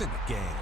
points in the game.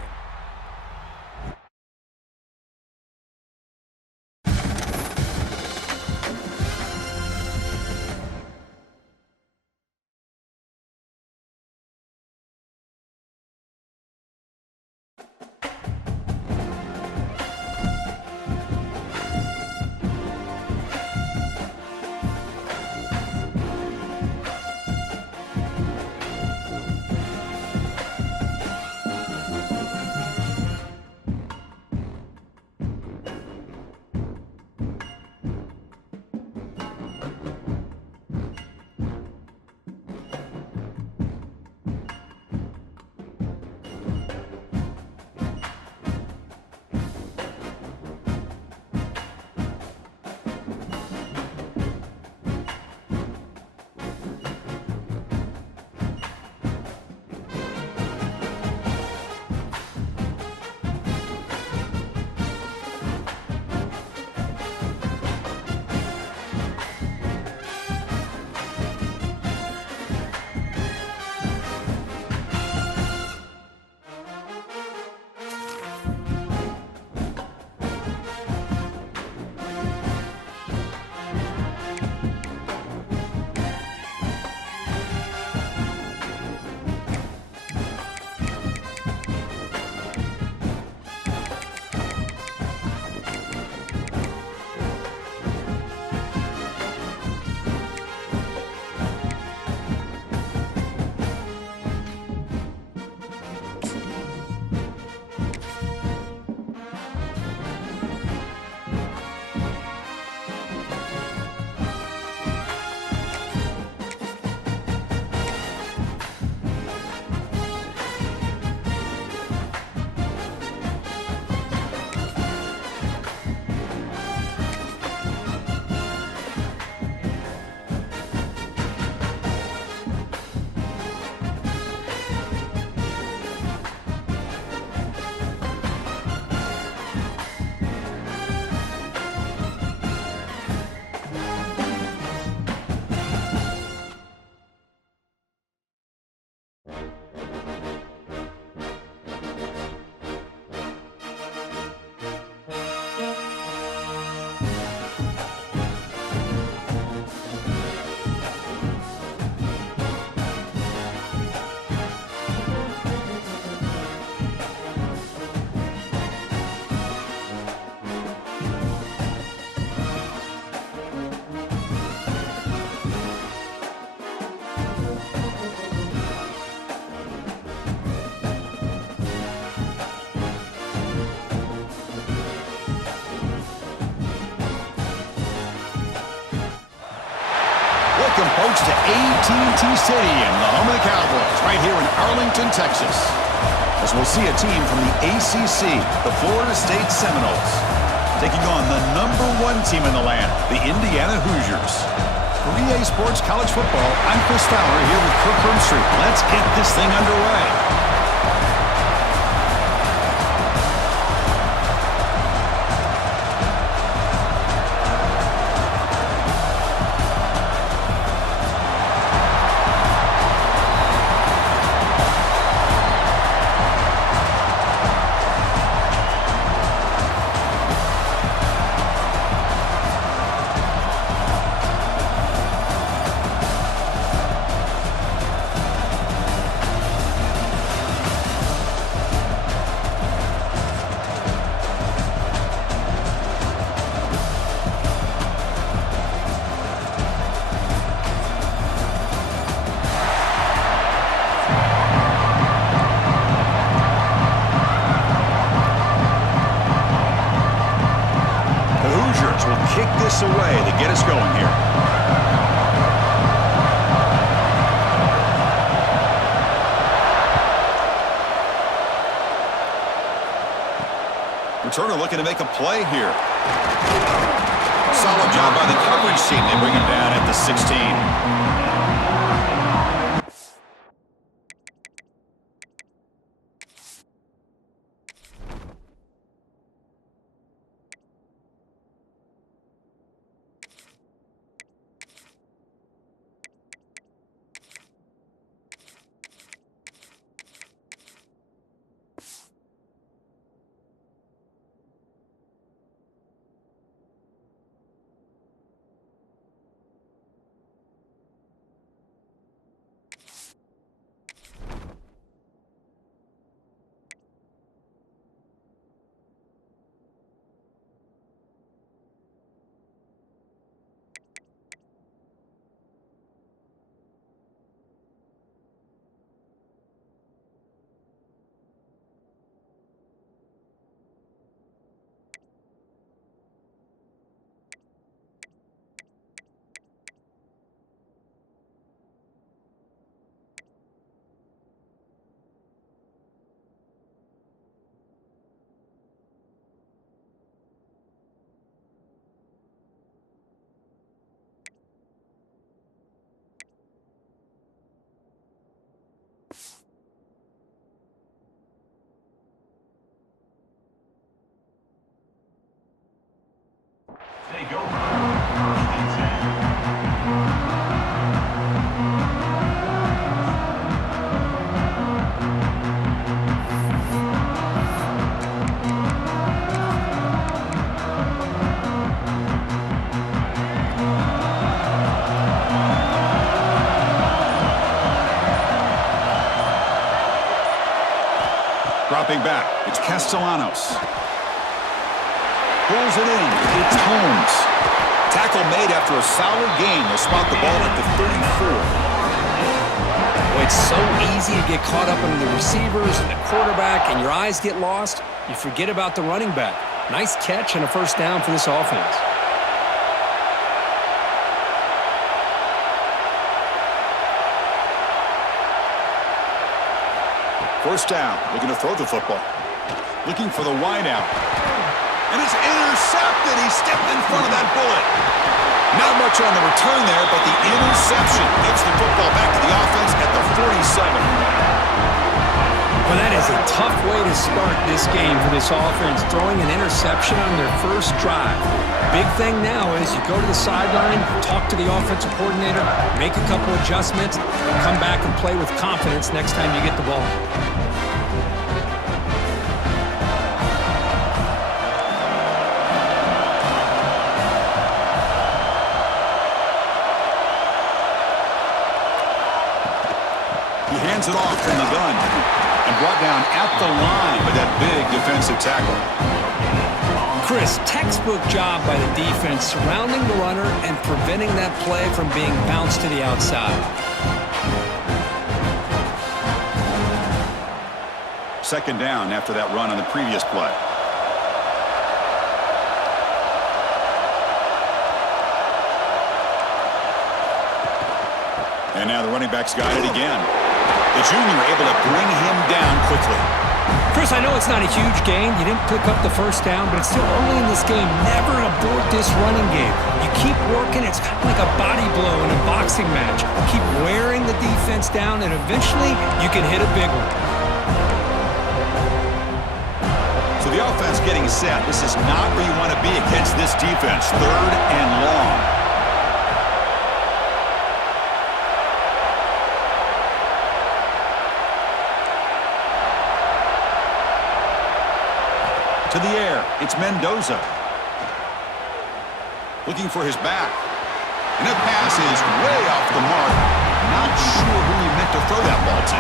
Welcome, folks, to AT&T Stadium, the home of the Cowboys, right here in Arlington, Texas. As we'll see a team from the ACC, the Florida State Seminoles, taking on the #1 team in the land, the Indiana Hoosiers. For EA Sports College Football, I'm Chris Fowler here with Kirk Herbstreit. Let's get this thing underway. Kick this away to get us going here. Returner looking to make a play here. Solid job by the coverage team. They bring him down at the 16. Dropping back, it's Castellanos. Pulls it in, it's Holmes. Tackle made after a solid gain. They'll spot the ball at the 34. Well, it's so easy to get caught up in the receivers and the quarterback, and your eyes get lost. You forget about the running back. Nice catch and a first down for this offense. First down, looking to throw the football. Looking for the wideout. And it's intercepted. He stepped in front of that bullet. Not much on the return there, but the interception gets the football back to the offense at the 47. Well, that is a tough way to start this game for this offense, throwing an interception on their first drive. Big thing now is you go to the sideline, talk to the offensive coordinator, make a couple adjustments, come back and play with confidence next time you get the ball. He hands it off from the gun and brought down at the line with that big defensive tackle. Chris, textbook job by the defense surrounding the runner and preventing that play from being bounced to the outside. Second down after that run on the previous play. And now the running back's got it again. The junior able to bring him down quickly. Chris, I know it's not a huge gain. You didn't pick up the first down, but it's still early in this game. Never abort this running game. You keep working. It's kind of like a body blow in a boxing match. Keep wearing the defense down, and eventually you can hit a big one. So the offense getting set. This is not where you want to be against this defense. Third and long. To the air, it's Mendoza. Looking for his back. And that pass is way off the mark. Not sure who he meant to throw that ball to.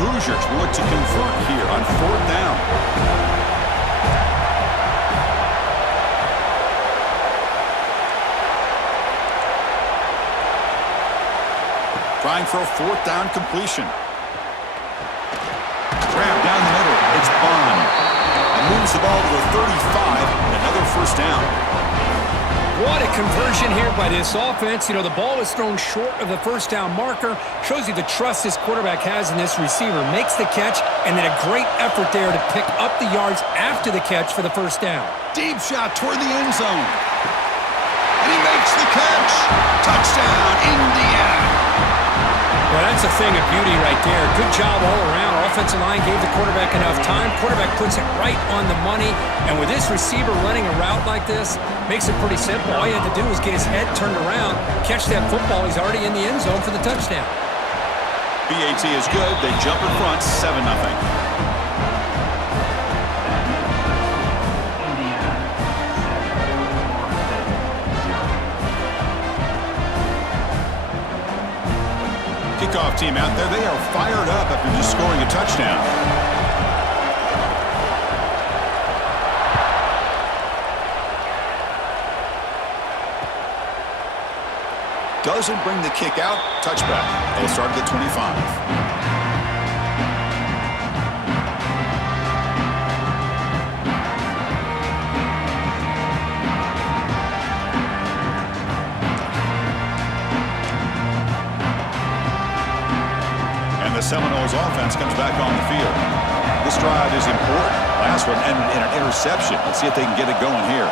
Hoosiers will look to convert here on fourth down. Trying for a fourth down completion. Grab down the middle. It's Bond. And moves the ball to the 35 and another first down. What a conversion here by this offense. You know, the ball is thrown short of the first down marker. Shows you the trust this quarterback has in this receiver. Makes the catch, and then a great effort there to pick up the yards after the catch for the first down. Deep shot toward the end zone. And he makes the catch. Touchdown, Indiana. Well, that's a thing of beauty right there. Good job all around. Offensive line gave the quarterback enough time. Quarterback puts it right on the money. And with this receiver running a route like this, makes it pretty simple. All you have to do is get his head turned around, catch that football. He's already in the end zone for the touchdown. BAT is good. They jump in front, 7-0. Kickoff team out there, they are fired up after just scoring a touchdown. Doesn't bring the kick out. Touchback. They'll start at the 25. The Seminoles Seminoles offense comes back on the field. This drive is important. Last one ended in an interception. Let's see if they can get it going here.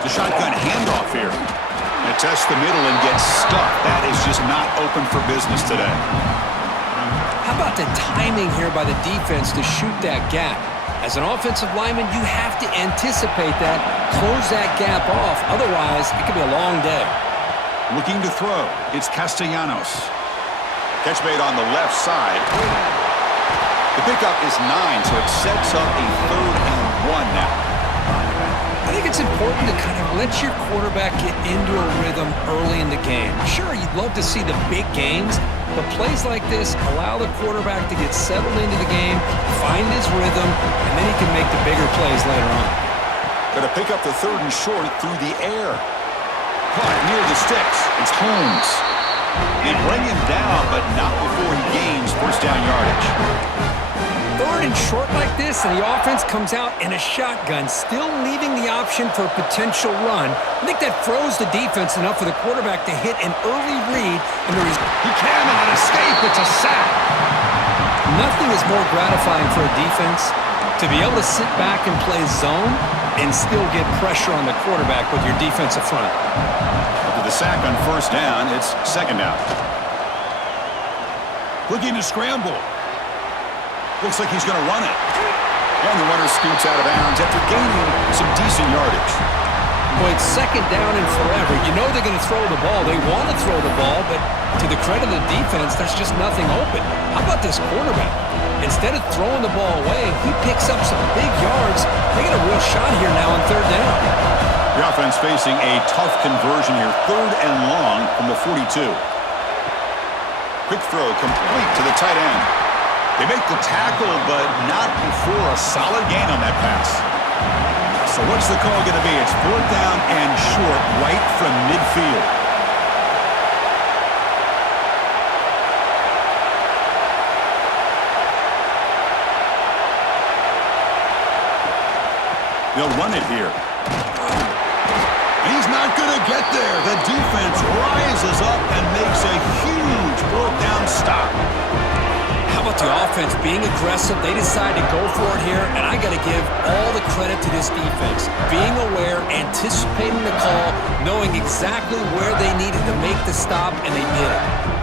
The shotgun handoff here. And tests the middle and gets stuck. That is just not open for business today. How about the timing here by the defense to shoot that gap? As an offensive lineman, you have to anticipate that, close that gap off. Otherwise, it could be a long day. Looking to throw. It's Castellanos. Catch made on the left side. The pickup is 9, so it sets up a 3rd and 1 now. I think it's important to kind of let your quarterback get into a rhythm early in the game. Sure, you'd love to see the big games, but plays like this allow the quarterback to get settled into the game, find his rhythm, and then he can make the bigger plays later on. Going to pick up the 3rd and short through the air. Caught near the sticks. It's Holmes. They bring him down, but not before he gains first down yardage. 3rd and short like this, and the offense comes out in a shotgun, still leaving the option for a potential run. I think that throws the defense enough for the quarterback to hit an early read, and he cannot escape. It's a sack. Nothing is more gratifying for a defense to be able to sit back and play zone and still get pressure on the quarterback with your defensive front. After the sack on first down, it's 2nd down. Looking to scramble. Looks like he's going to run it. And the runner scoots out of bounds after gaining some decent yardage. Boy, it's 2nd down and forever. You know they're going to throw the ball. They want to throw the ball, but to the credit of the defense, there's just nothing open. How about this quarterback? Instead of throwing the ball away, he picks up some big yards. They get a real shot here now on 3rd down. The offense facing a tough conversion here. 3rd and long from the 42. Quick throw complete to the tight end. They make the tackle, but not before a solid gain on that pass. So what's the call going to be? It's 4th down and short right from midfield. They'll run it here. He's not going to get there. The defense rises up and makes a huge 4th down stop. How about the offense being aggressive? They decide to go for it here, and I got to give all the credit to this defense. Being aware, anticipating the call, knowing exactly where they needed to make the stop, and they did it.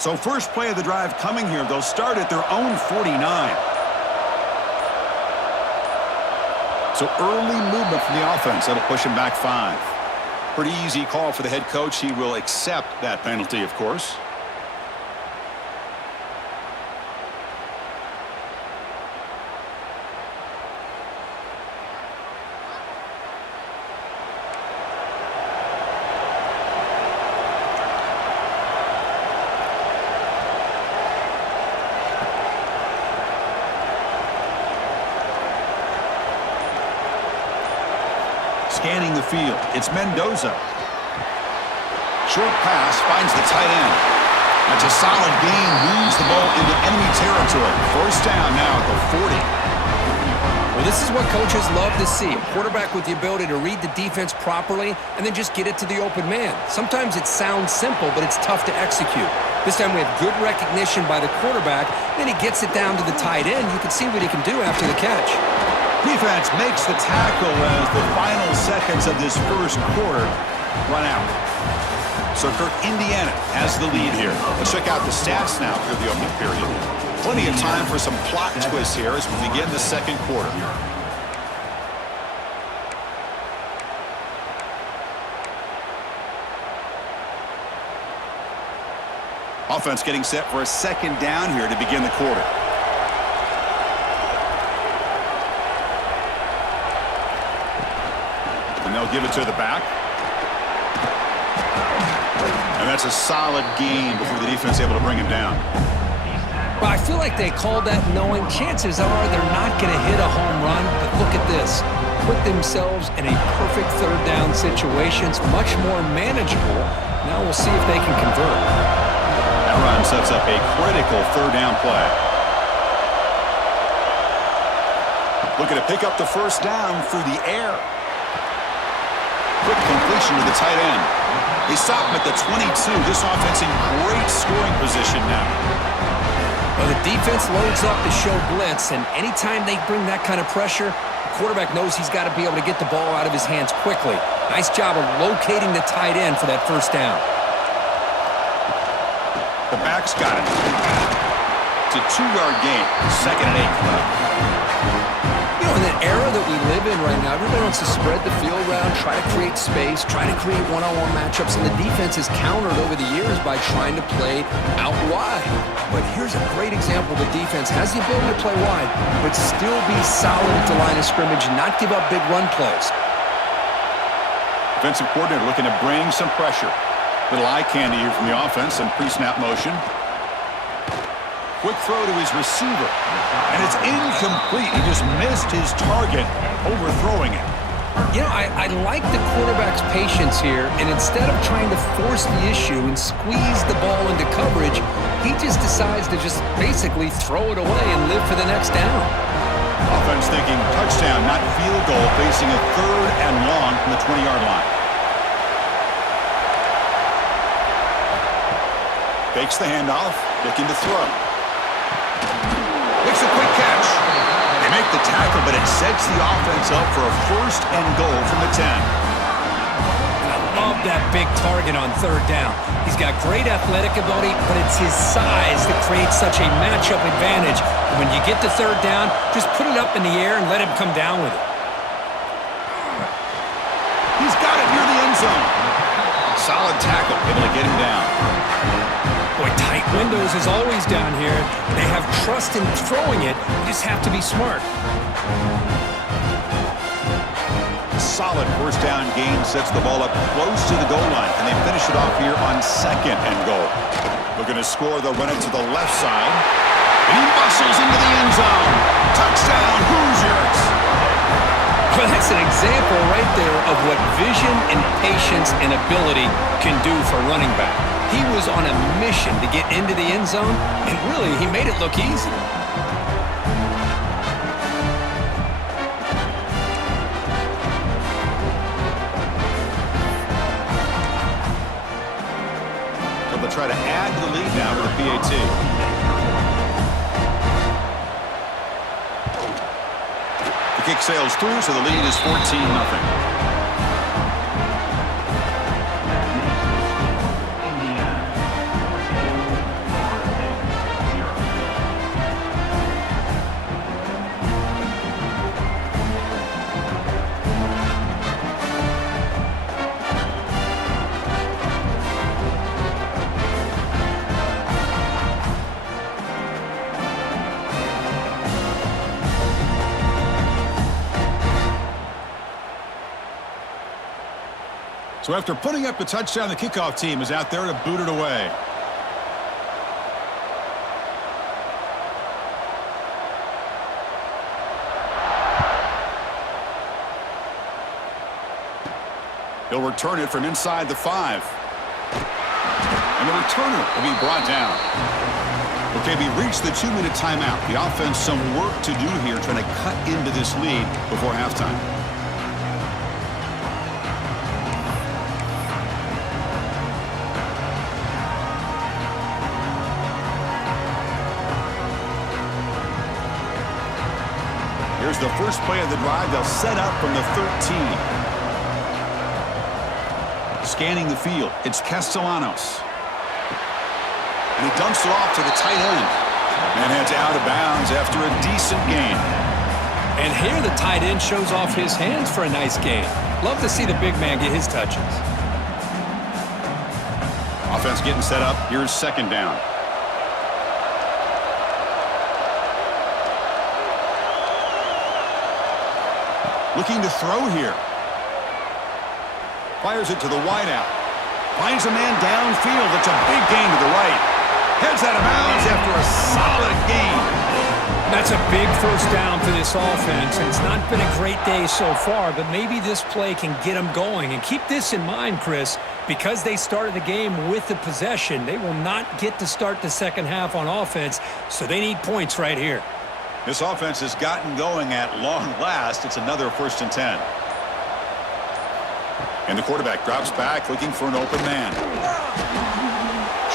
So first play of the drive coming here. They'll start at their own 49. So early movement from the offense. That'll push him back 5. Pretty easy call for the head coach. He will accept that penalty, of course. Scanning the field. It's Mendoza. Short pass finds the tight end. That's a solid gain. Moves the ball into enemy territory. First down now at the 40. Well, this is what coaches love to see. A quarterback with the ability to read the defense properly and then just get it to the open man. Sometimes it sounds simple, but it's tough to execute. This time we have good recognition by the quarterback. Then he gets it down to the tight end. You can see what he can do after the catch. Defense makes the tackle as the final seconds of this first quarter run out. So Kirk, Indiana has the lead here. Let's check out the stats now through the opening period. Plenty of time for some plot twists here as we begin the second quarter. Offense getting set for a 2nd down here to begin the quarter. And they'll give it to the back. And that's a solid gain before the defense is able to bring him down. Well, I feel like they called that knowing chances are they're not going to hit a home run. But look at this. Put themselves in a perfect 3rd down situation. It's much more manageable. Now we'll see if they can convert. Now run sets up a critical third down play. Looking to pick up the first down through the air. Quick completion to the tight end. They stop him at the 22. This offense in great scoring position now. Well, the defense loads up to show blitz, and anytime they bring that kind of pressure, the quarterback knows he's got to be able to get the ball out of his hands quickly. Nice job of locating the tight end for that first down. The back's got it. It's a 2-yard gain. 2nd and 8 left. You know, in the era that we live in right now, everybody wants to spread the field around, try to create space, try to create one-on-one matchups, and the defense has countered over the years by trying to play out wide. But here's a great example. The defense has the ability to play wide, but still be solid at the line of scrimmage and not give up big run plays. Defensive coordinator looking to bring some pressure. Little eye candy here from the offense and pre-snap motion. Quick throw to his receiver. And it's incomplete. He just missed his target, overthrowing it. You know, I like the quarterback's patience here, and instead of trying to force the issue and squeeze the ball into coverage, he just decides to just basically throw it away and live for the next down. Offense thinking touchdown, not field goal, facing a 3rd and long from the 20-yard line. Fakes the handoff, looking to throw. Makes a quick catch. They make the tackle, but it sets the offense up for a 1st and goal from the 10. I love that big target on 3rd down. He's got great athletic ability, but it's his size that creates such a matchup advantage. When you get the 3rd down, just put it up in the air and let him come down with it. He's got it near the end zone. Solid tackle, able to get him down. Boy, tight windows is always down here. They have trust in throwing it. You just have to be smart. Solid 1st down gain sets the ball up close to the goal line, and they finish it off here on 2nd and goal. Looking to score, they'll run it to the left side. And he muscles into the end zone. Touchdown, Hoosiers! Well, that's an example right there of what vision and patience and ability can do for running back. He was on a mission to get into the end zone, and really, he made it look easy. So they'll try to add to the lead now with a PAT. The kick sails through, so the lead is 14-0. So after putting up the touchdown, the kickoff team is out there to boot it away. He'll return it from inside the 5. And the returner will be brought down. Okay, we reached the 2-minute timeout. The offense some work to do here, trying to cut into this lead before halftime. Here's the first play of the drive. They'll set up from the 13. Scanning the field, it's Castellanos. And he dumps it off to the tight end. And heads out of bounds after a decent gain. And here the tight end shows off his hands for a nice gain. Love to see the big man get his touches. Offense getting set up. Here's 2nd down. Looking to throw here. Fires it to the wideout. Finds a man downfield. It's a big gain to the right. Heads out of bounds after a solid gain. That's a big first down for this offense, and it's not been a great day so far, but maybe this play can get them going. And keep this in mind, Chris, because they started the game with the possession, they will not get to start the second half on offense, so they need points right here. This offense has gotten going at long last. It's another 1st and 10. And the quarterback drops back looking for an open man.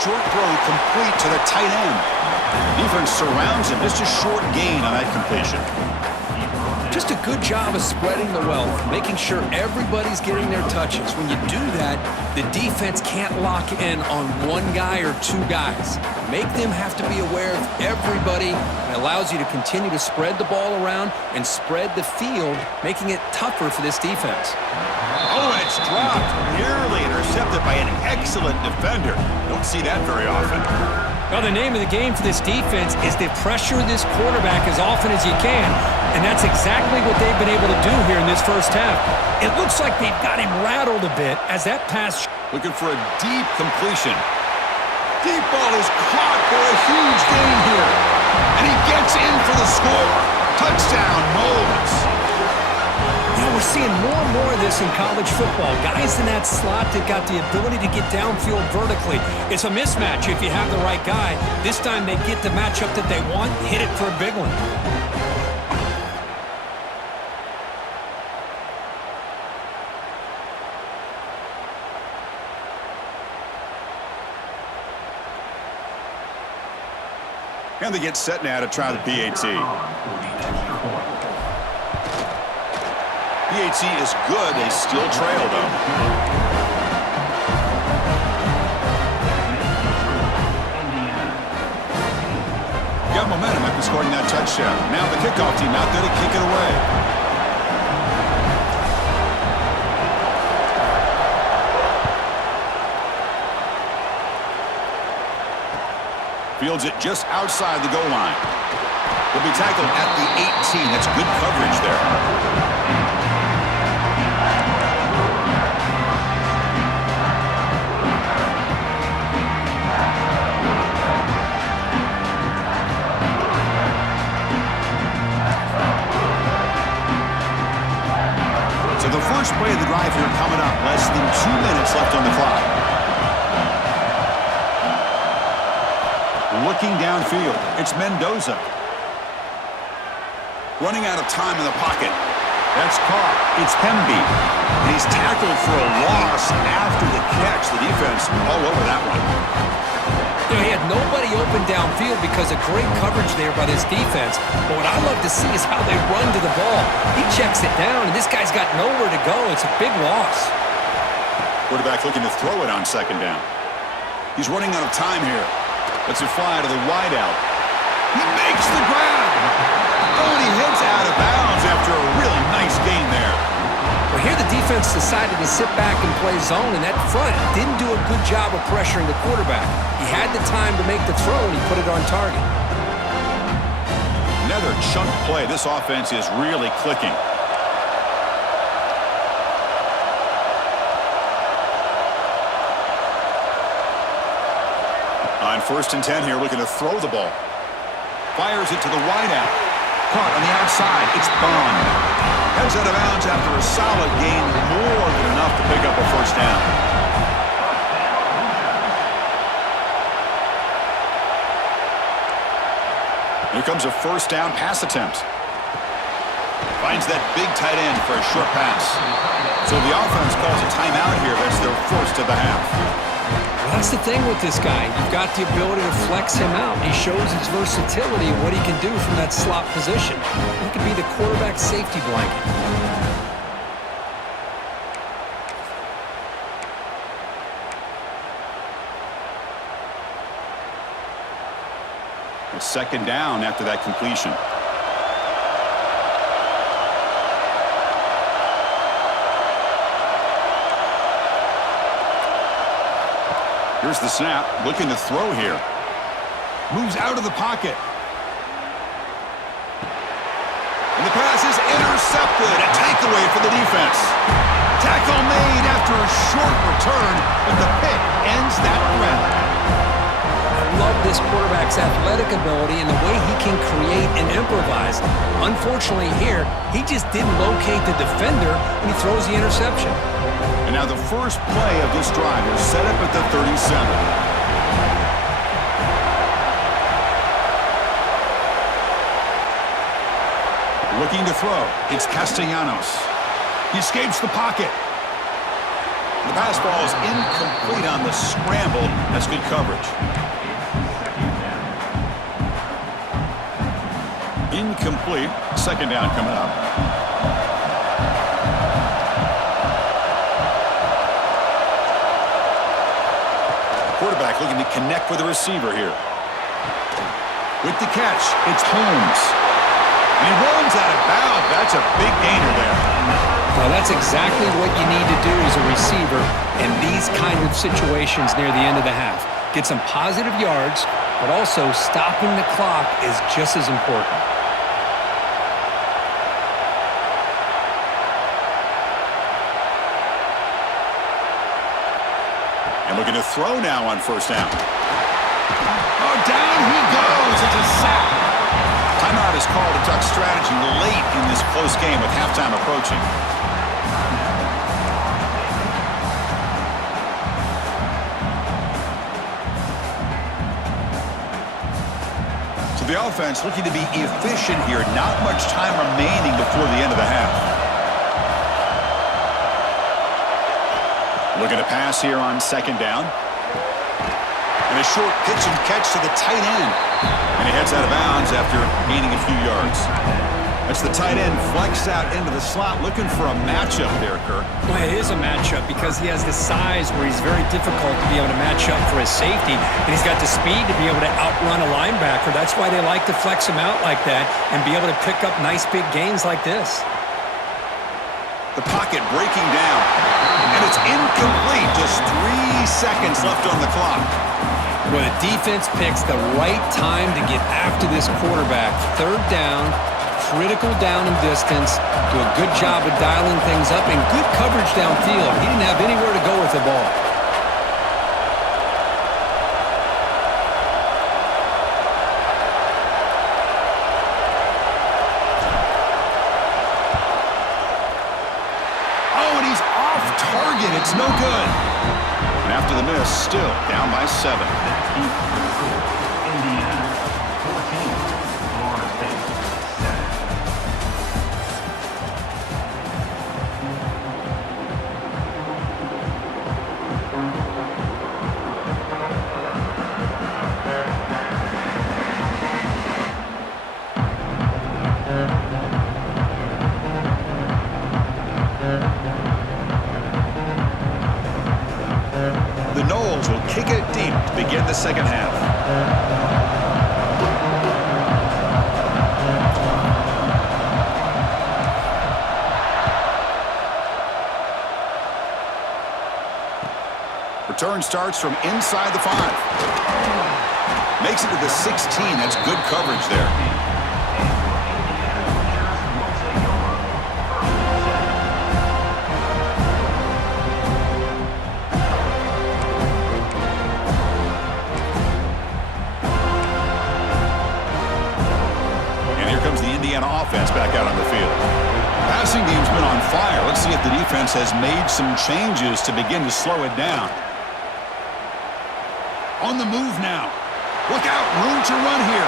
Short throw complete to the tight end. Defense surrounds him. Just a short gain on that completion. Just a good job of spreading the wealth, making sure everybody's getting their touches. When you do that, the defense can't lock in on one guy or two guys. Make them have to be aware of everybody. It allows you to continue to spread the ball around and spread the field, making it tougher for this defense. Oh, it's dropped. Nearly intercepted by an excellent defender. Don't see that very often. Well, the name of the game for this defense is to pressure this quarterback as often as you can, and that's exactly what they've been able to do here in this first half. It looks like they've got him rattled a bit as that pass. Looking for a deep completion. Deep ball is caught for a huge gain here. And he gets in for the score. Touchdown, Moles. You know, we're seeing more and more of this in college football. Guys in that slot that got the ability to get downfield vertically. It's a mismatch if you have the right guy. This time they get the matchup that they want, hit it for a big one. And they get set now to try the PAT. PAT is good. They still trail, though. Got momentum after scoring that touchdown. Now the kickoff team out there to kick it away. Fields it just outside the goal line. Will be tackled at the 18. That's good coverage there. So the first play of the drive here coming up. Less than 2 minutes left on the clock. Looking downfield, it's Mendoza. Running out of time in the pocket. That's caught. It's Hemby. And he's tackled for a loss after the catch. The defense all over that one. You know, he had nobody open downfield because of great coverage there by this defense. But what I love to see is how they run to the ball. He checks it down, and this guy's got nowhere to go. It's a big loss. Quarterback looking to throw it on second down. He's running out of time here. Lets it fly to the wideout. He makes the grab. Oh, and he heads out of bounds after a really nice gain there. Well, here the defense decided to sit back and play zone, and that front didn't do a good job of pressuring the quarterback. He had the time to make the throw, and he put it on target. Another chunk play. This offense is really clicking. On 1st and 10 here, looking to throw the ball. Fires it to the wideout. Caught on the outside. It's Bond. Heads out of bounds after a solid gain, more than enough to pick up a first down. Here comes a first down pass attempt. Finds that big tight end for a short pass. So the offense calls a timeout here. That's their first of the half. Well, that's the thing with this guy. You've got the ability to flex him out. He shows his versatility and what he can do from that slot position. He could be the quarterback safety blanket. A second down after that completion. Here's the snap, looking to throw here. Moves out of the pocket. And the pass is intercepted. A takeaway for the defense. Tackle made after a short return, but the pick ends that threat. love this quarterback's athletic ability and the way he can create and improvise. Unfortunately here, he just didn't locate the defender and he throws the interception. And now the first play of this drive is set up at the 37. Looking to throw. It's Castellanos. He escapes the pocket. The pass ball is incomplete on the scramble. That's good coverage. Incomplete. Second down coming up. Quarterback looking to connect with the receiver here. With the catch, it's Holmes. And he runs out of bounds. That's a big gainer there. Well, that's exactly what you need to do as a receiver in these kind of situations near the end of the half. Get some positive yards, but also stopping the clock is just as important. And looking to throw now on first down. Oh, down he goes. It's a sack. Timeout is called to duck strategy late in this close game with halftime approaching. So the offense looking to be efficient here. Not much time remaining before the end of the half. Looking to pass here on second down. And a short pitch and catch to the tight end. And he heads out of bounds after gaining a few yards. That's the tight end flexed out into the slot, looking for a matchup there, Kirk. Well, it is a matchup because he has the size where he's very difficult to be able to match up for his safety, and he's got the speed to be able to outrun a linebacker. That's why they like to flex him out like that and be able to pick up nice big gains like this. The pocket breaking down, and it's incomplete. Just 3 seconds left on the clock. Well, the defense picks the right time to get after this quarterback. Third down, critical down and distance. Do a good job of dialing things up and good coverage downfield. He didn't have anywhere to go with the ball. Oh, and he's off target. It's no good. And after the miss, still down by 7. Indiana 14, Florida State 7. The Noles will kick it deep to begin the second half. Return starts from inside the 5. Makes it to the 16. That's good coverage there. Indiana offense back out on the field. Passing game's been on fire. Let's see if the defense has made some changes to begin to slow it down. On the move now. Look out, room to run here.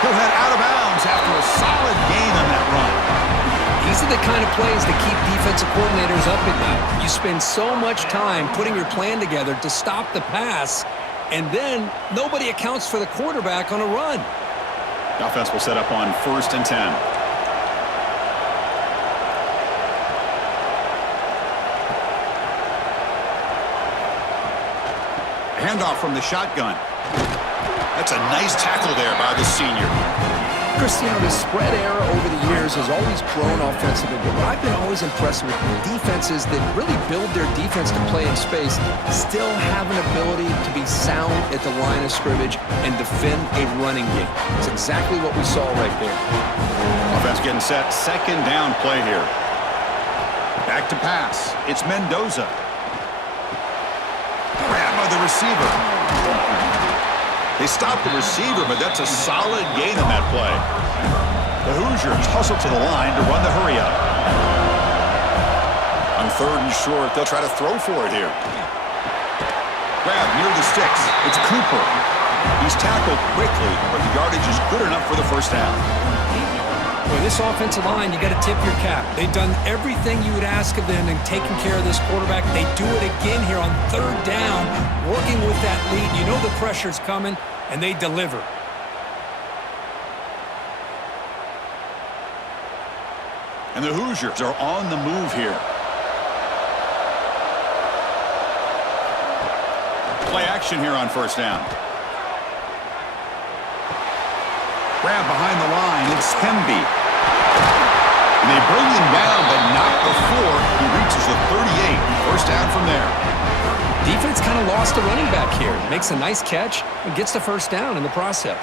He'll head out of bounds after a solid gain on that run. These are the kind of plays that keep defensive coordinators up at night. You spend so much time putting your plan together to stop the pass, and then nobody accounts for the quarterback on a run. The offense will set up on 1st and 10. Handoff from the shotgun. That's a nice tackle there by the senior. Cristiano, the spread era over the years has always grown offensively, but what I've been always impressed with defenses that really build their defense to play in space still have an ability to be sound at the line of scrimmage and defend a running game. It's exactly what we saw right there. Offense getting set. Second down play here. Back to pass. It's Mendoza. Grab by the receiver. They stopped the receiver, but that's a solid gain on that play. The Hoosiers hustle to the line to run the hurry up. On 3rd and short, they'll try to throw for it here. Grab near the sticks. It's Cooper. He's tackled quickly, but the yardage is good enough for the first down. With this offensive line, you got to tip your cap. They've done everything you would ask of them in taking care of this quarterback. They do it again here on 3rd down, working with that lead. You know the pressure's coming, and they deliver. And the Hoosiers are on the move here. Play action here on 1st down. Grab behind the line. It's Hemby. And they bring him down, but not before he reaches the 38. 1st down from there. Defense kind of lost a running back here. Makes a nice catch and gets the 1st down in the process.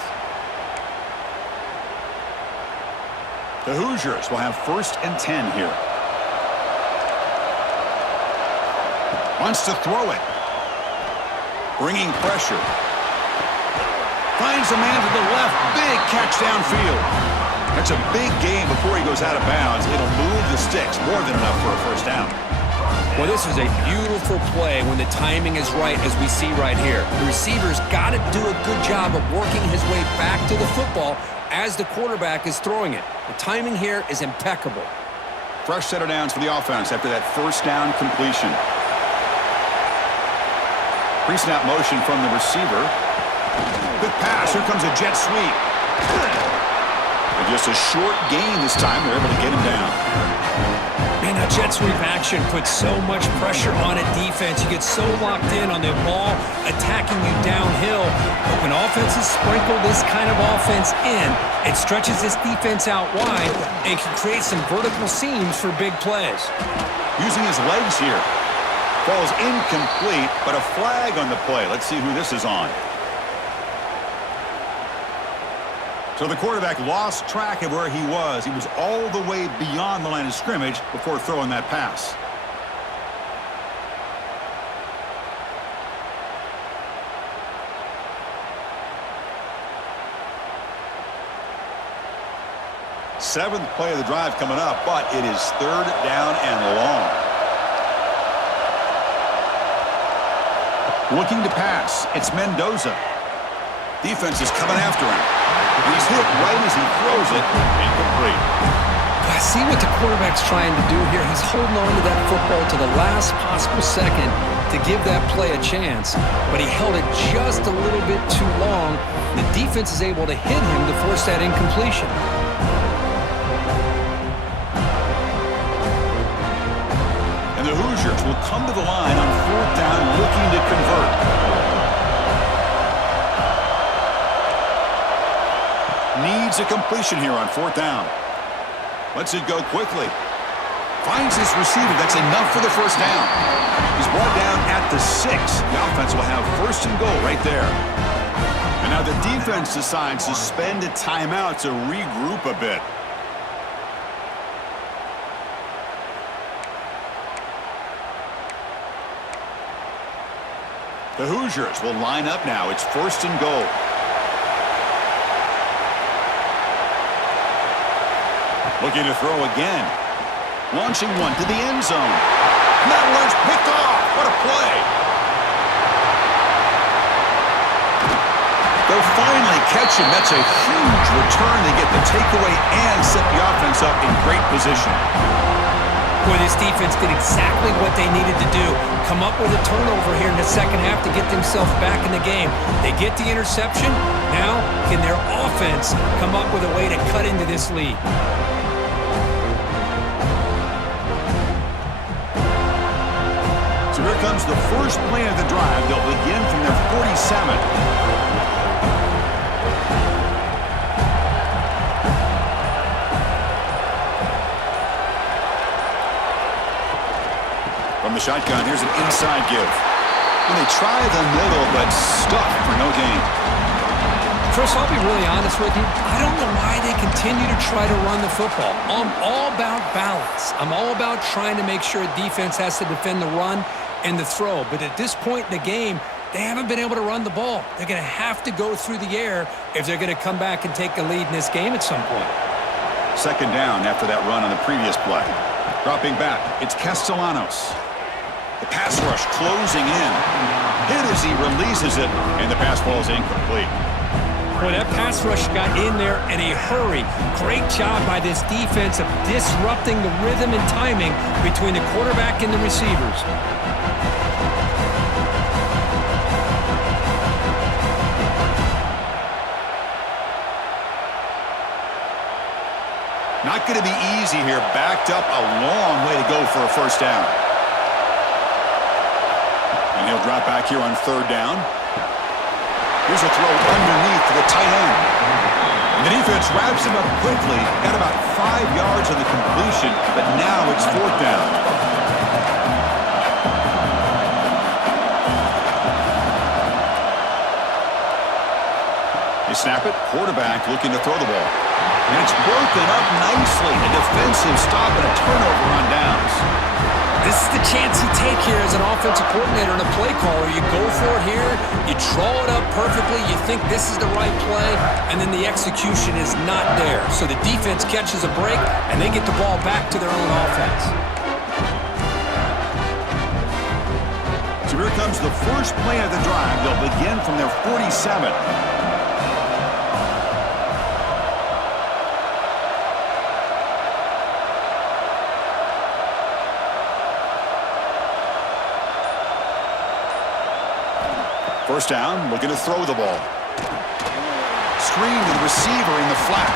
The Hoosiers will have 1st and 10 here. Wants to throw it. Bringing pressure. Finds a man to the left. Big catch downfield. That's a big gain before he goes out of bounds. It'll move the sticks. More than enough for a 1st down. Well, this is a beautiful play when the timing is right, as we see right here. The receiver's got to do a good job of working his way back to the football as the quarterback is throwing it. The timing here is impeccable. Fresh set of downs for the offense after that 1st down completion. Pre-snap motion from the receiver. Quick pass. Here comes a jet sweep. And just a short gain this time. They're able to get him down. Man, that jet sweep action puts so much pressure on a defense. You get so locked in on the ball attacking you downhill. But when offenses sprinkle this kind of offense in, it stretches this defense out wide and can create some vertical seams for big plays. Using his legs here. Ball's incomplete, but a flag on the play. Let's see who this is on. So the quarterback lost track of where he was. He was all the way beyond the line of scrimmage before throwing that pass. Seventh play of the drive coming up, but it is 3rd down and long. Looking to pass. It's Mendoza. Defense is coming after him. He's hit right as he throws it. Incomplete. I see what the quarterback's trying to do here. He's holding on to that football to the last possible second to give that play a chance, but he held it just a little bit too long. The defense is able to hit him to force that incompletion. And the Hoosiers will come to the line on 4th down looking to convert. Needs a completion here on 4th down. Lets it go quickly. Finds his receiver. That's enough for the 1st down. He's brought down at the 6. The offense will have 1st and goal right there. And now the defense decides to spend a timeout to regroup a bit. The Hoosiers will line up now. It's 1st and goal. Looking to throw again. Launching one to the end zone. That one's picked off. What a play. They'll finally catch him. That's a huge return. They get the takeaway and set the offense up in great position. Boy, this defense did exactly what they needed to do. Come up with a turnover here in the second half to get themselves back in the game. They get the interception. Now, can their offense come up with a way to cut into this lead? So here comes the first play of the drive. They'll begin from their 47. From the shotgun, here's an inside give. And they try the middle, but stuck for no gain. Chris, I'll be really honest with you. I don't know why they continue to try to run the football. I'm all about balance. I'm all about trying to make sure a defense has to defend the run and the throw. But at this point in the game, they haven't been able to run the ball. They're going to have to go through the air if they're going to come back and take a lead in this game at some point. Second down after that run on the previous play. Dropping back, it's Castellanos. The pass rush closing in. Hit as he releases it, and the pass ball is incomplete. Boy, that pass rush got in there in a hurry. Great job by this defense of disrupting the rhythm and timing between the quarterback and the receivers. Not going to be easy here. Backed up a long way to go for a first down. And he'll drop back here on third down. Here's a throw underneath to the tight end. And the defense wraps him up quickly. Got about 5 yards on the completion, but now it's fourth down. They snap it. Quarterback looking to throw the ball. And it's broken up nicely. A defensive stop and a turnover on downs. This is the chance you take here as an offensive coordinator and a play caller. You go for it here, you draw it up perfectly, you think this is the right play, and then the execution is not there. So the defense catches a break, and they get the ball back to their own offense. So here comes the first play of the drive. They'll begin from their 47. First down, looking to throw the ball. Screen to the receiver in the flat.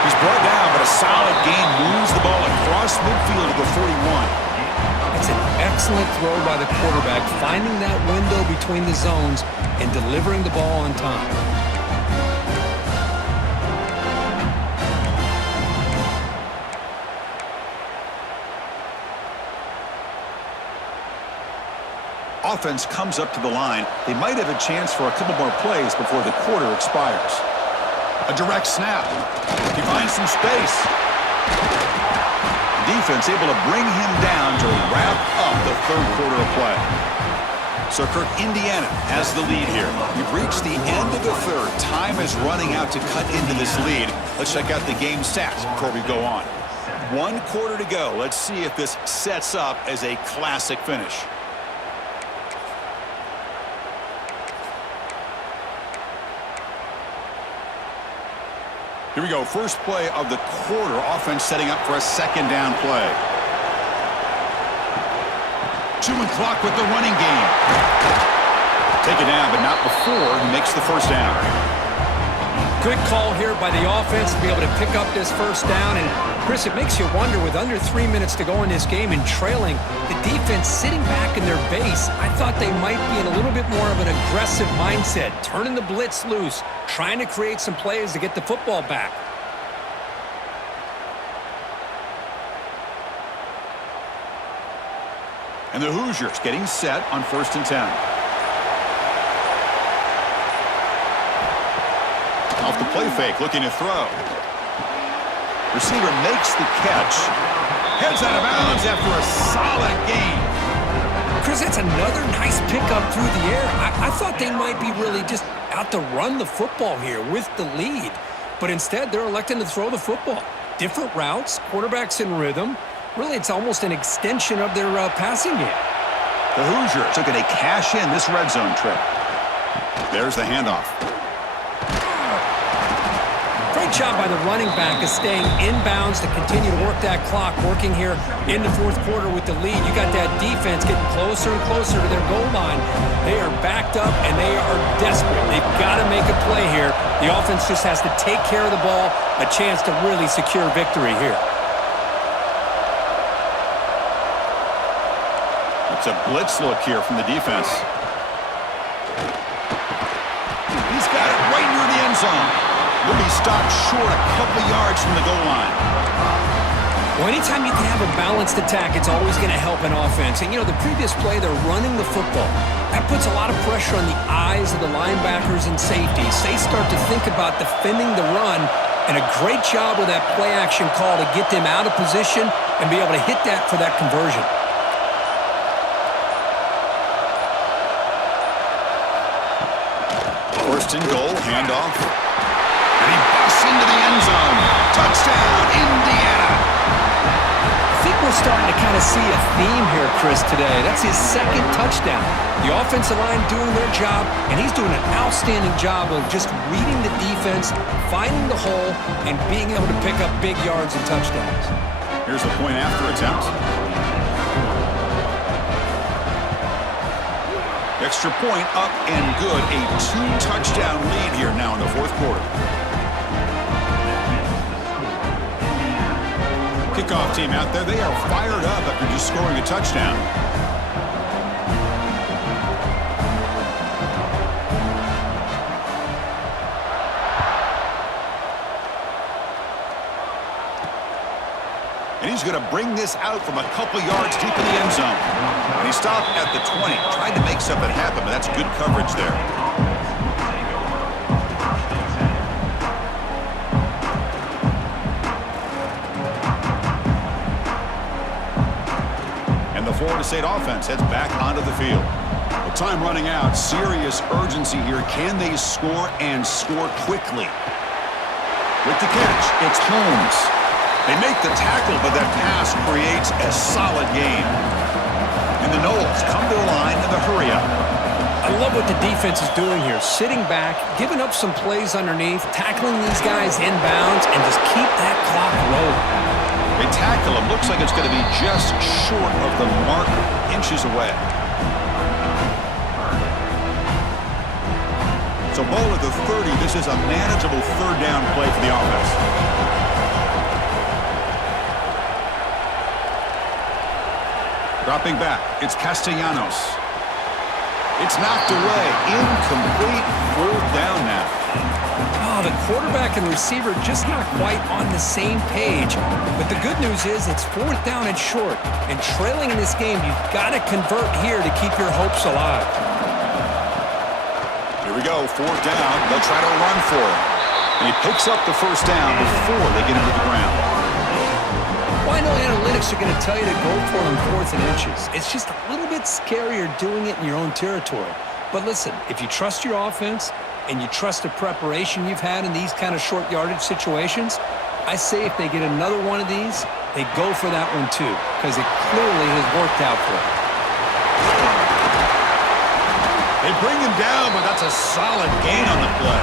He's brought down, but a solid gain moves the ball across midfield to the 41. It's an excellent throw by the quarterback, finding that window between the zones and delivering the ball on time. Offense comes up to the line. They might have a chance for a couple more plays before the quarter expires. A direct snap. He finds some space. Defense able to bring him down to wrap up the third quarter of play. So Kirk, Indiana has the lead here. We've reached the end of the third. Time is running out to cut into this lead. Let's check out the game stats before we go on. 1 quarter to go. Let's see if this sets up as a classic finish. Here we go. First play of the quarter. Offense setting up for a second down play. Chewing clock with the running game. Take it down, but not before he makes the first down. Good call here by the offense to be able to pick up this first down. And, Chris, it makes you wonder, with under 3 minutes to go in this game and trailing, the defense sitting back in their base, I thought they might be in a little bit more of an aggressive mindset, turning the blitz loose, trying to create some plays to get the football back. And the Hoosiers getting set on 1st and 10. Off the play fake, looking to throw. Receiver makes the catch. Heads out of bounds after a solid gain. Chris, that's another nice pickup through the air. I thought they might be really just out to run the football here with the lead. But instead, they're electing to throw the football. Different routes, quarterbacks in rhythm. Really, it's almost an extension of their passing game. The Hoosiers looking to cash in this red zone trip. There's the handoff. Great job by the running back of staying inbounds to continue to work that clock, working here in the fourth quarter with the lead. You got that defense getting closer and closer to their goal line. They are backed up, and they are desperate. They've got to make a play here. The offense just has to take care of the ball, a chance to really secure victory here. It's a blitz look here from the defense. He's got it right near the end zone. He'll be stopped short a couple yards from the goal line. Well, anytime you can have a balanced attack, it's always going to help an offense. And, you know, the previous play, they're running the football. That puts a lot of pressure on the eyes of the linebackers and safeties. They start to think about defending the run, and a great job with that play action call to get them out of position and be able to hit that for that conversion. First and goal, handoff. And he busts into the end zone. Touchdown, Indiana. I think we're starting to kind of see a theme here, Chris, today. That's his second touchdown. The offensive line doing their job, and he's doing an outstanding job of just reading the defense, finding the hole, and being able to pick up big yards and touchdowns. Here's the point after attempt. Extra point up and good. A 2-touchdown lead here now in the fourth quarter. Kickoff team out there. They are fired up after just scoring a touchdown. And he's going to bring this out from a couple yards deep in the end zone. And he stopped at the 20, trying to make something happen, but that's good coverage there. And the Florida State offense heads back onto the field. With time running out, serious urgency here. Can they score and score quickly? With the catch, it's Holmes. They make the tackle, but that pass creates a solid gain. And the Noles come to the line in the hurry-up. I love what the defense is doing here. Sitting back, giving up some plays underneath, tackling these guys inbounds, and just keep that clock rolling. They tackle him. Looks like it's going to be just short of the mark, inches away. So ball at the 30. This is a manageable third down play for the offense. Dropping back, it's Castellanos. It's knocked away. Incomplete. Fourth down now. Oh, the quarterback and receiver just not quite on the same page. But the good news is it's fourth down and short. And trailing in this game, you've got to convert here to keep your hopes alive. Here we go, fourth down. They'll try to run for it. And he picks up the first down before they get into the ground. Well, I know analytics are going to tell you to go for it on fourth and inches. It's just a little bit scarier doing it in your own territory. But listen, if you trust your offense and you trust the preparation you've had in these kind of short yardage situations, I say if they get another one of these, they go for that one too, because it clearly has worked out for them. They bring him down, but that's a solid gain on the play.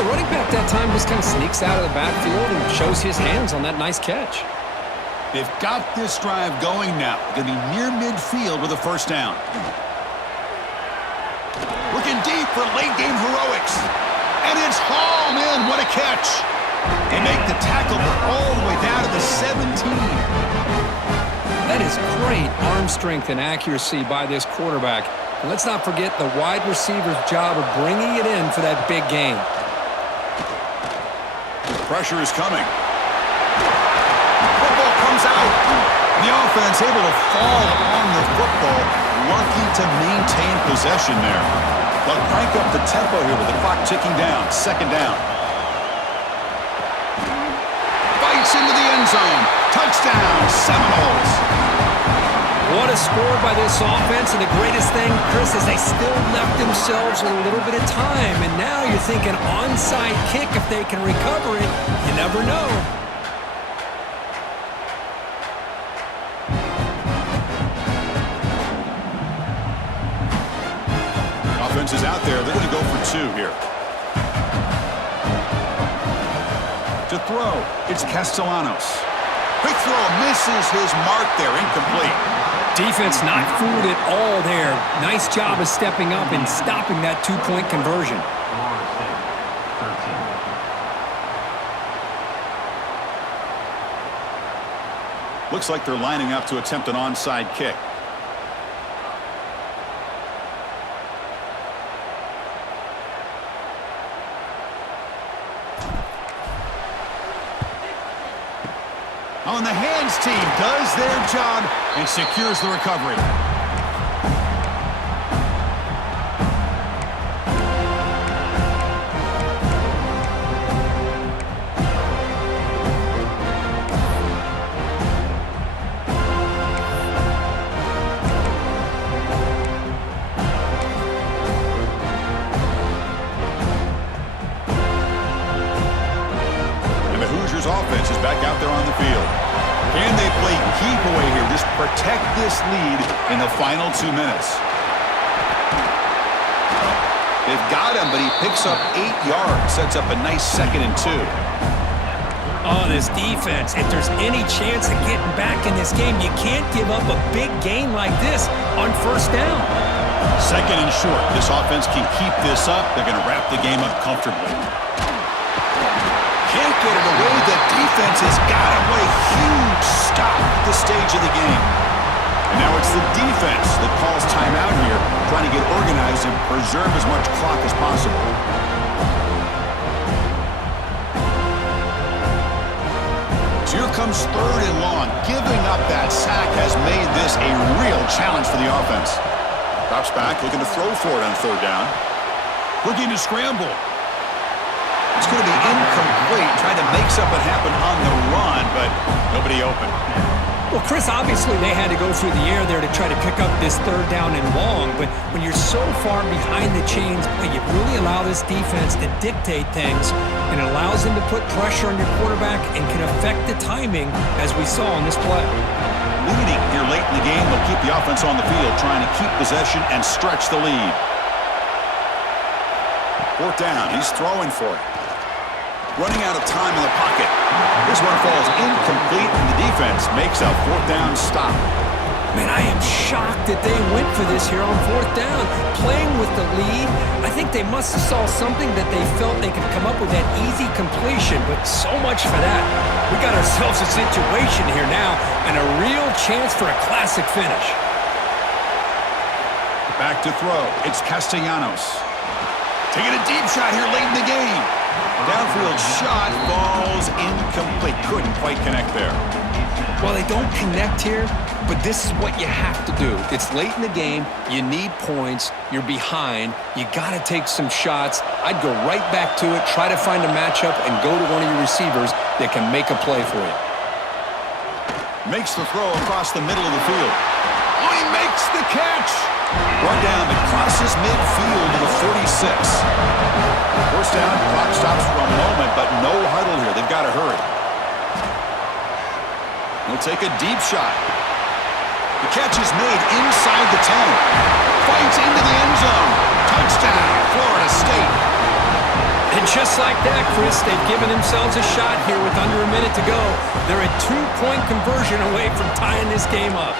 The running back that time just kind of sneaks out of the backfield and shows his hands on that nice catch. They've got this drive going now. They're going to be near midfield with a first down. Looking deep for late-game heroics. And it's hauled in. What a catch. They make the tackle, but all the way down to the 17. That is great arm strength and accuracy by this quarterback. And let's not forget the wide receiver's job of bringing it in for that big gain. Pressure is coming. Football comes out. The offense able to fall on the football. Lucky to maintain possession there. They'll crank up the tempo here with the clock ticking down. Second down. Bites into the end zone. Touchdown, Seminoles. What a score by this offense, and the greatest thing, Chris, is they still left themselves with a little bit of time, and now you're thinking onside kick if they can recover it. You never know. Offense is out there. They're going to go for two here. To throw, it's Castellanos. Quick throw, misses his mark there, incomplete. Defense not fooled at all there. Nice job of stepping up and stopping that two-point conversion. Looks like they're lining up to attempt an onside kick. On the hands team does their job and secures the recovery. out there on the field. Can they play keep away here? Just protect this lead in the final 2 minutes. They've got him, but he picks up 8 yards. Sets up a nice 2nd and 2. Oh, this defense, if there's any chance of getting back in this game, you can't give up a big gain like this on first down. 2nd and short. This offense can keep this up. They're going to wrap the game up comfortably. Can't get it away. The defense has got him. What a huge stop at this stage of the game. And now it's the defense that calls timeout here, trying to get organized and preserve as much clock as possible. So here comes 3rd and long. Giving up that sack has made this a real challenge for the offense. Drops back, looking to throw for it on 3rd down. Looking to scramble. It's going to be incomplete, trying to make something happen on the run, but nobody open. Well, Chris, obviously they had to go through the air there to try to pick up this 3rd down and long, but when you're so far behind the chains, you really allow this defense to dictate things, and it allows them to put pressure on your quarterback and can affect the timing, as we saw on this play. Leading here late in the game will keep the offense on the field, trying to keep possession and stretch the lead. 4th down, he's throwing for it. Running out of time in the pocket. This one falls incomplete, and the defense makes a 4th down stop. Man, I am shocked that they went for this here on 4th down. Playing with the lead, I think they must have saw something that they felt they could come up with that easy completion, but so much for that. We got ourselves a situation here now, and a real chance for a classic finish. Back to throw. It's Castellanos. Taking a deep shot here late in the game. Downfield shot falls incomplete. Couldn't quite connect there. Well, they don't connect here, but this is what you have to do. It's late in the game. You need points. You're behind. You got to take some shots. I'd go right back to it, try to find a matchup, and go to one of your receivers that can make a play for you. Makes the throw across the middle of the field. Oh, he makes the catch. Run down that crosses midfield to the 46. First down, clock stops for a moment, but no huddle here. They've got to hurry. He'll take a deep shot. The catch is made inside the 10. Fights into the end zone. Touchdown, Florida State. And just like that, Chris, they've given themselves a shot here with under a minute to go. They're a 2-point conversion away from tying this game up.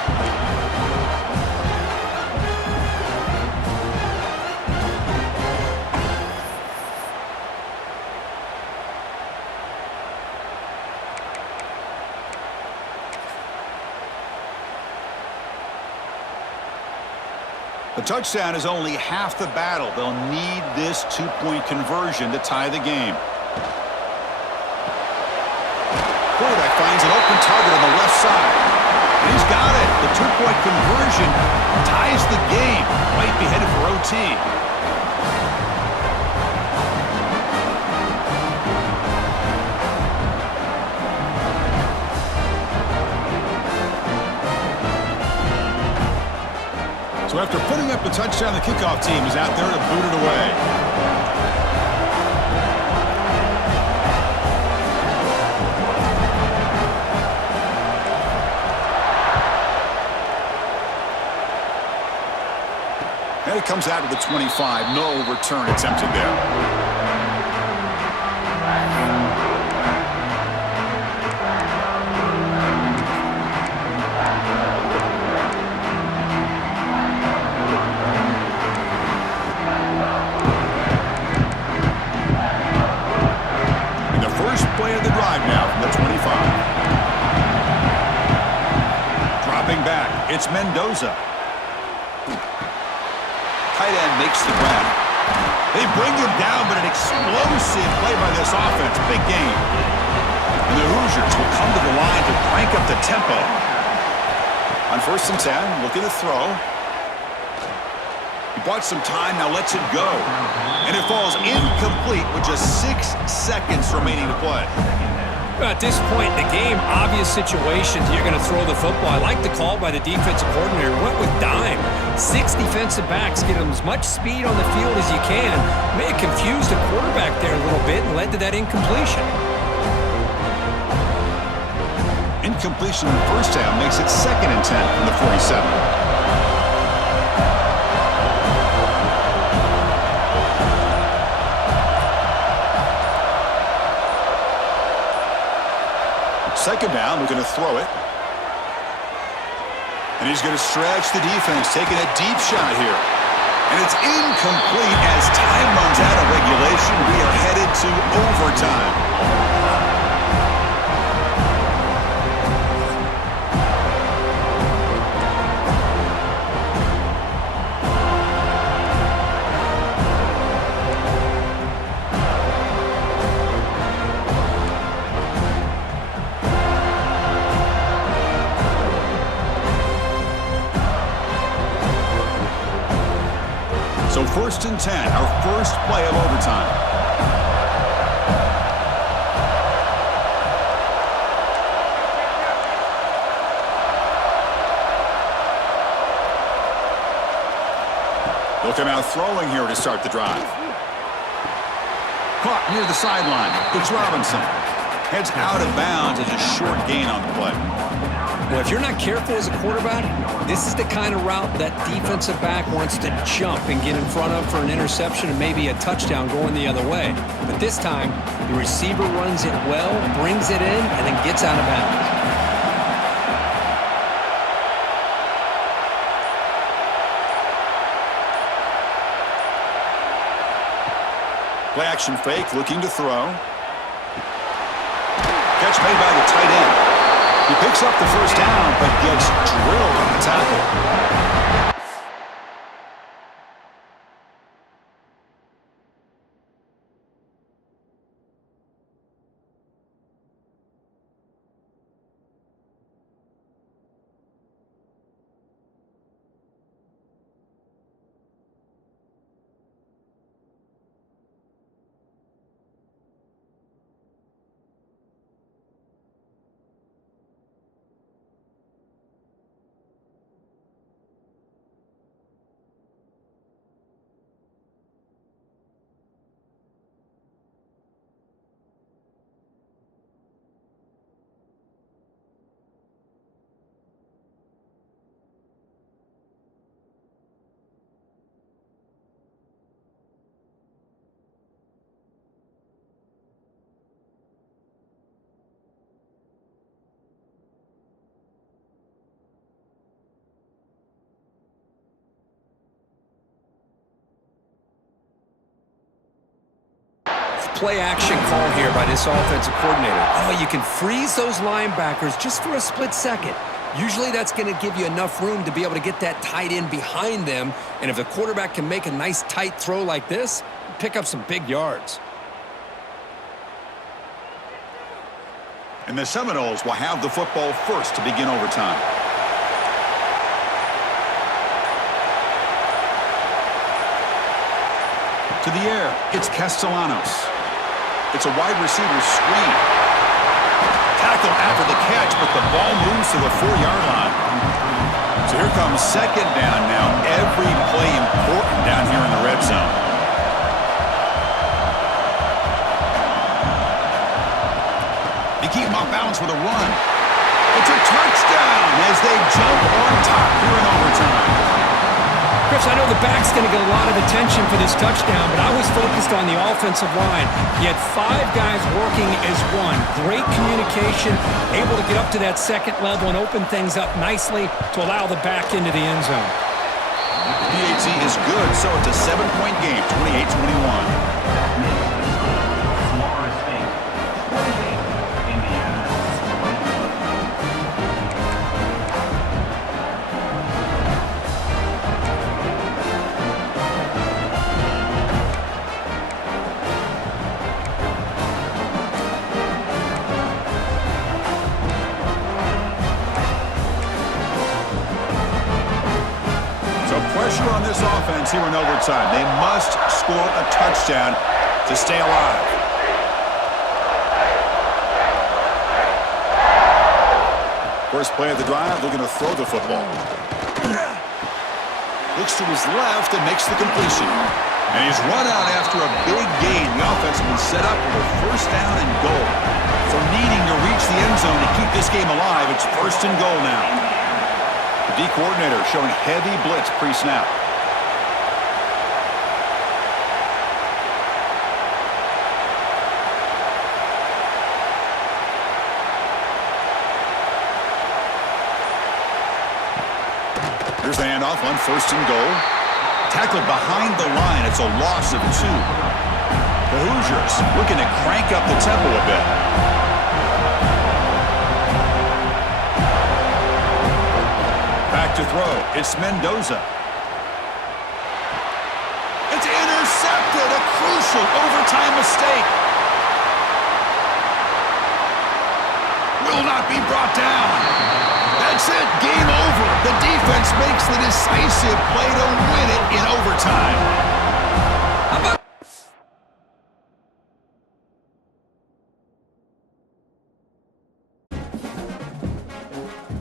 The touchdown is only half the battle. They'll need this 2-point conversion to tie the game. Quarterback finds an open target on the left side. And he's got it. The 2-point conversion ties the game. Might be headed for OT. So after putting up a touchdown, the kickoff team is out there to boot it away. And it comes out to the 25. No return attempted there. Play of the drive now from the 25. Dropping back, it's Mendoza. Tight end makes the grab. They bring him down, but an explosive play by this offense. Big game. And the Hoosiers will come to the line to crank up the tempo. On 1st and 10, look at the throw. He bought some time, now lets it go. And it falls incomplete with just 6 seconds remaining to play. At this point in the game, obvious situations, you're going to throw the football. I like the call by the defensive coordinator. Went with dime. 6 defensive backs, get them as much speed on the field as you can. May have confused the quarterback there a little bit and led to that incompletion. incompletion in the first down makes it 2nd and 10 from the 47. Second down, we're going to throw it. And he's going to stretch the defense, taking a deep shot here. And it's incomplete as time runs out of regulation. We are headed to overtime. So 1st and 10, our first play of overtime. They'll come out throwing here to start the drive. Caught near the sideline. It's Robinson. Heads out of bounds as a short gain on the play. Well, if you're not careful as a quarterback, this is the kind of route that defensive back wants to jump and get in front of for an interception and maybe a touchdown going the other way. But this time, the receiver runs it well, brings it in, and then gets out of bounds. Play action fake, looking to throw. Catch made by the tight end. He picks up the first down, but gets drilled on the tackle. Play action call here by this offensive coordinator. Oh, you can freeze those linebackers just for a split second. Usually that's going to give you enough room to be able to get that tight end behind them. And if the quarterback can make a nice tight throw like this, pick up some big yards. And the Seminoles will have the football first to begin overtime. To the air, it's Castellanos. It's a wide receiver screen. Tackle after the catch, but the ball moves to the 4-yard line. So here comes 2nd down now. Every play important down here in the red zone. They keep him off balance with a run. It's a touchdown as they jump on top here in overtime. Chris, I know the back's going to get a lot of attention for this touchdown, but I was focused on the offensive line. You had 5 guys working as one. Great communication, able to get up to that 2nd level and open things up nicely to allow the back into the end zone. PAT is good, so it's a 7-point game, 28-21. Pressure on this offense here in overtime. They must score a touchdown to stay alive. First play of the drive, they're going to throw the football. Looks to his left and makes the completion. And he's run out after a big gain. The offense will be set up with a 1st down and goal. So needing to reach the end zone to keep this game alive. It's 1st and goal now. The D coordinator showing heavy blitz pre-snap. Here's the handoff on 1st and goal. Tackled behind the line. It's a loss of 2. The Hoosiers looking to crank up the tempo a bit. Back to throw. It's Mendoza. It's intercepted. A crucial overtime mistake. Will not be brought down. That's it. Game over. The defense makes the decisive play to win it in overtime.